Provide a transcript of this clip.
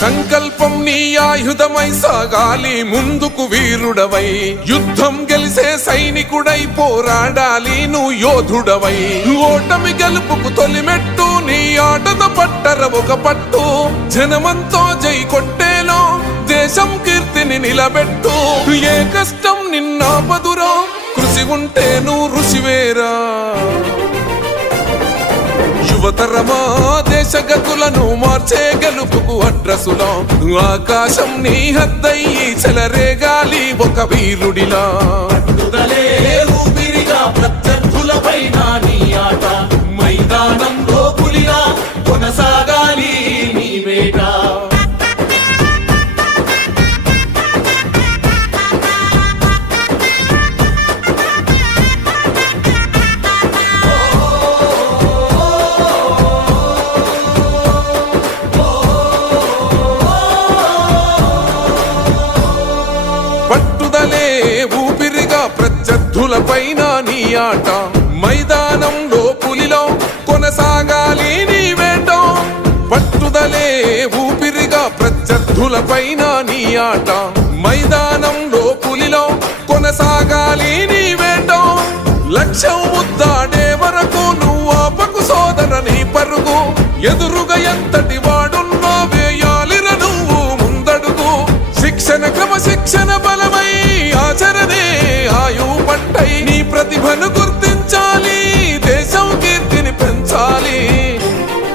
సంకల్పం నీ ఆయుధమై సాగాలి ముందుకు వీరుడవై, యుద్ధం గెలిసే సైనికుడై పోరాడాలి నువ్వు యోధుడవై. ఓటమి గెలుపుకు తొలిమెట్టు నీ ఆటద పట్టర ఒక పట్టు, జనమంతో జై కొట్టేలో దేశం కీర్తిని నిలబెట్టు. ఏ కష్టం నిన్నాపదురో కృషి ఉంటే నువ్వు ఋషివేరా. యువతరమా దేశగతులను మార్చే గెలుపుకు అడ్రసులా, ఆకాశం నీ హద్దయ్యి చెలరేగాలి ఒక వీరుడిలా. ఊపిరిగా ప్రత్యర్థులపైన నీ ఆట, మైదానంలో పులిలా కొనసాగాలి నీ వేట. ఊపిరిగా ప్రత్యర్థులపైన నీ ఆట, మైదానంలో పులిలో కొనసాగాలి నీ వేట. పట్టుదలే ఊపిరిగా ప్రత్యర్థులపైన నీ ఆట, మైదానంలో పులిలో కొనసాగాలి నీ వేట. లక్ష్యం ముద్దాడే వరకు నువ్వు ఆపకు సోదర నీ పరుగు, ఎదురుగా ఎంతటి వాడున్నా వేయాలిర నువ్వు ముందడుగు. శిక్షణ క్రమశిక్షణ బల